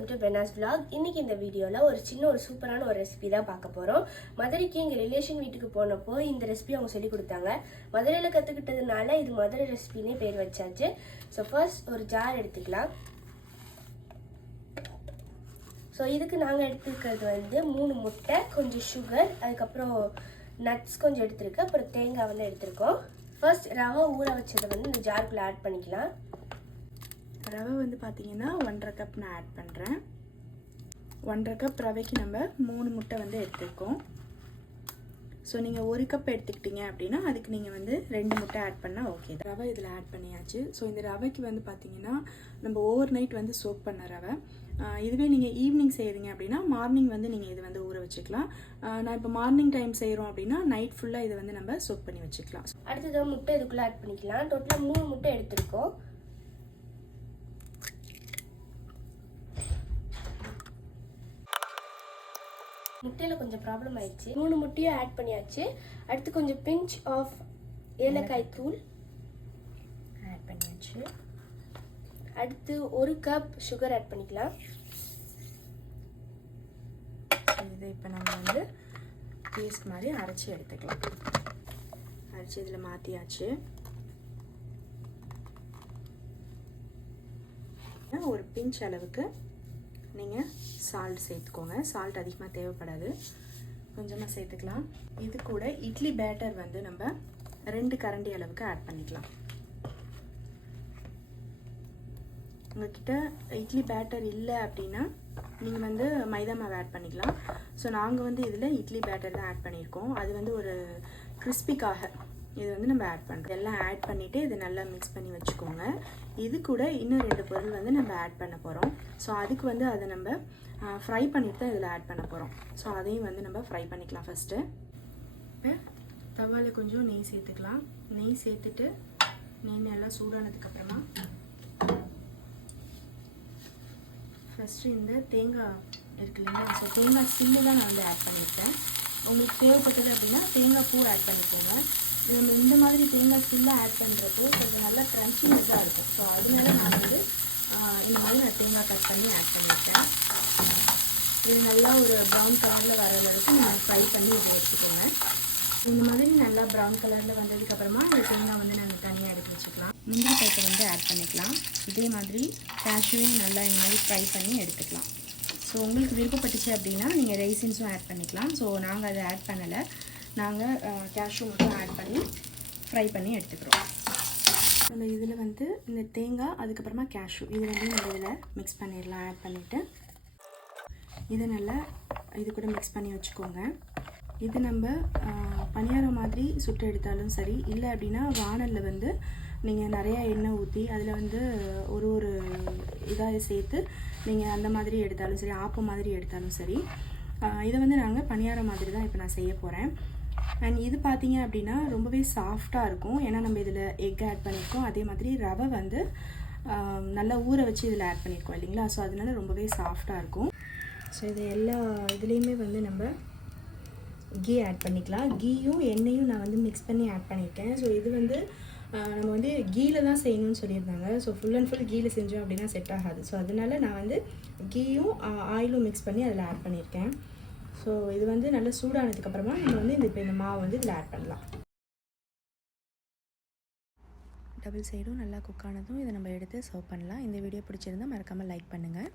Welcome to பெனாஸ் black இன்றைக்கி இந்த வீடியோவில் ஒரு சின்ன ஒரு சூப்பரான ஒரு ரெசிபி தான் பார்க்க போகிறோம் மதுரைக்கு எங்கள் ரிலேஷன் வீட்டுக்கு போனப்போ இந்த ரெசிபி அவங்க சொல்லி கொடுத்தாங்க. மதுரையில் கற்றுக்கிட்டதுனால இது மதுரை ரெசிபினே பேர் வச்சாச்சு. ஸோ ஃபர்ஸ்ட் ஒரு ஜார் எடுத்துக்கலாம். ஸோ இதுக்கு நாங்கள் எடுத்துக்கிறது வந்து மூணு முட்டை கொஞ்சம் சுகர் அதுக்கப்புறம் நட்ஸ் கொஞ்சம் எடுத்துருக்கு அப்புறம் தேங்காய் வந்து எடுத்திருக்கோம். ஃபர்ஸ்ட் ரவை ஊற வச்சதை வந்து இந்த ஜாருக்குள்ளே ஆட் பண்ணிக்கலாம். ரவை வந்து பார்த்தீங்கன்னா ஒன்றரை கப் நான் ஆட் பண்ணுறேன் ஒன்றரை கப் ரவைக்கு நம்ம மூணு முட்டை வந்து எடுத்துருக்கோம். ஸோ நீங்கள் ஒரு கப் எடுத்துக்கிட்டீங்க அப்படின்னா அதுக்கு நீங்கள் வந்து ரெண்டு முட்டை ஆட் பண்ணால் ஓகே ரவை இதில் ஆட் பண்ணியாச்சு. ஸோ இந்த ரவைக்கு வந்து பார்த்தீங்கன்னா நம்ம ஓவர் நைட் வந்து சோக் பண்ண ரவை. இதுவே நீங்கள் ஈவினிங் செய்கிறீங்க அப்படின்னா மார்னிங் வந்து நீங்கள் இது வந்து ஊற வச்சுக்கலாம். நான் இப்போ மார்னிங் டைம் செய்கிறோம் அப்படின்னா நைட் ஃபுல்லாக இதை வந்து நம்ம சோக் பண்ணி வச்சுக்கலாம். அடுத்தது முட்டை இதுக்குள்ளே ஆட் பண்ணிக்கலாம். டோட்டலாக மூணு முட்டை எடுத்துருக்கோம். முட்டையில் கொஞ்சம் ப்ராப்ளம் ஆயிடுச்சு. மூணு முட்டையும் ஆட் பண்ணியாச்சு. அடுத்து கொஞ்சம் பிஞ்ச் ஆஃப் ஏலக்காய் தூள் ஆட் பண்ணியாச்சு. அடுத்து ஒரு கப் சுகர் ஆட் பண்ணிக்கலாம். இது இப்போ நம்ம வந்து பேஸ்ட் மாதிரி அரைச்சி எடுத்துக்கலாம். அரைச்சி இதில் மாற்றியாச்சு ஒரு பிஞ்ச் அளவுக்கு நீங்கள் சால்ட் சேர்த்துக்கோங்க. சால்ட் அதிகமாக தேவைப்படாது. கொஞ்சமாக சேர்த்துக்கலாம். இது கூட இட்லி பேட்டர் வந்து நம்ம ரெண்டு கரண்டி அளவுக்கு ஆட் பண்ணிக்கலாம். உங்கள்கிட்ட இட்லி பேட்டர் இல்லை அப்படின்னா நீங்கள் வந்து மைதா மாவு ஆட் பண்ணிக்கலாம். ஸோ நாங்கள் வந்து இதில் இட்லி பேட்டர் தான் ஆட் பண்ணியிருக்கோம். அது வந்து ஒரு கிறிஸ்பிக்காக இது வந்து நம்ம ஆட் பண்ணுறோம் எல்லாம் ஆட் பண்ணிவிட்டு இதை நல்லா மிக்ஸ் பண்ணி வச்சுக்கோங்க. இது கூட இன்னும் ரெண்டு பொருள் வந்து நம்ம ஆட் பண்ண போகிறோம் ஸோ அதுக்கு வந்து அதை நம்ம ஃப்ரை பண்ணிட்டு தான் இதில் ஆட் பண்ண போகிறோம் ஸோ அதையும் வந்து நம்ம ஃப்ரை பண்ணிக்கலாம் ஃபஸ்ட்டு இப்போ தவாவில் கொஞ்சம் நெய் சேர்த்துக்கலாம். நெய் சேர்த்துட்டு நெய் நல்லா சூடானதுக்கப்புறமா ஃபஸ்ட்டு இந்த தேங்காய் இருக்கு இல்லைங்களா? ஸோ தேங்காய் சில்லு தான் நான் வந்து ஆட் பண்ணியிருக்கேன். உங்களுக்கு தேவைப்பட்டது அப்படின்னா தேங்காய் பூ ஆட் பண்ணிக்கோங்க. நம்ம இந்த மாதிரி தேங்காய் சில்லை ஆட் பண்ணுறப்போ கொஞ்சம் நல்லா க்ரன்ச்சினஸாக இருக்கும். ஸோ அதனால நான் வந்து இந்த மாதிரி நான் தேங்காய் கட் பண்ணி ஆட் பண்ணிட்டேன். இது நல்லா ஒரு ப்ரௌன் கலரில் வர அளவுக்கு நான் ஃப்ரை பண்ணி இதை வச்சுக்கோங்க இந்த மாதிரி நல்லா ப்ரௌன் கலரில் வந்ததுக்கப்புறமா இந்த தேங்காய் வந்து நாங்கள் தனியாக எடுத்து வச்சுக்கலாம். முந்திரி பருப்பை வந்து ஆட் பண்ணிக்கலாம். இதே மாதிரி கேஷ்யூவையும் நல்லா இந்த மாதிரி ஃப்ரை பண்ணி எடுத்துக்கலாம். ஸோ உங்களுக்கு விருப்பப்பட்டுச்சு அப்படின்னா நீங்கள் ரைசின்ஸும் ஆட் பண்ணிக்கலாம். ஸோ நாங்கள் அதை ஆட் பண்ணலை. நாங்கள் கேஷ்யூ மட்டும் ஆட் பண்ணி ஃப்ரை பண்ணி எடுத்துக்கிறோம். நம்ம இதில் வந்து இந்த தேங்காய் அதுக்கப்புறமா கேஷ்யூ இது ரெண்டையும் நம்ம இதில் மிக்ஸ் பண்ணிடலாம் ஆட் பண்ணிவிட்டு இதை நல்லா இது கூட மிக்ஸ் பண்ணி வச்சுக்கோங்க. இது நம்ம பணியாரம் மாதிரி சுட்டு எடுத்தாலும் சரி இல்லை அப்படின்னா வானலில் வந்து நீங்கள் நிறையா எண்ணெய் ஊற்றி அதில் வந்து ஒரு ஒரு இதாக சேர்த்து நீங்கள் அந்த மாதிரி எடுத்தாலும் சரி ஆப்பம் மாதிரி எடுத்தாலும் சரி இதை வந்து நாங்கள் பணியாரம் மாதிரி தான் இப்போ நான் செய்ய போகிறேன் அண்ட் இது பார்த்தீங்க அப்படின்னா ரொம்பவே சாஃப்டாக இருக்கும். ஏன்னா நம்ம இதில் எக் ஆட் பண்ணியிருக்கோம் அதே மாதிரி ரவை வந்து நல்லா ஊற வச்சு இதில் ஆட் பண்ணியிருக்கோம் இல்லைங்களா? ஸோ அதனால ரொம்பவே சாஃப்டாக இருக்கும். ஸோ இது எல்லா இதுலேயுமே வந்து நம்ம கீ ஆட் பண்ணிக்கலாம். கீயும் எண்ணெயும் நான் வந்து மிக்ஸ் பண்ணி ஆட் பண்ணியிருக்கேன் ஸோ இது வந்து நம்ம வந்து கீயில் தான் செய்யணும்னு சொல்லியிருந்தாங்க. ஸோ ஃபுல் அண்ட் ஃபுல் கீயில் செஞ்சோம் அப்படின்னா செட் ஆகாது. ஸோ அதனால நான் வந்து கீயும் ஆயிலும் மிக்ஸ் பண்ணி அதில் ஆட் பண்ணியிருக்கேன் ஸோ இது வந்து நல்லா சூடானதுக்கப்புறமா நம்ம வந்து இந்த இப்போ இந்த மாவு வந்து இதில் ஆட் பண்ணலாம். டபுள் சைடும் நல்லா குக் ஆனதும் இதை நம்ம எடுத்து சர்வ் பண்ணலாம். இந்த வீடியோ பிடிச்சிருந்தா மறக்காமல் லைக் பண்ணுங்கள்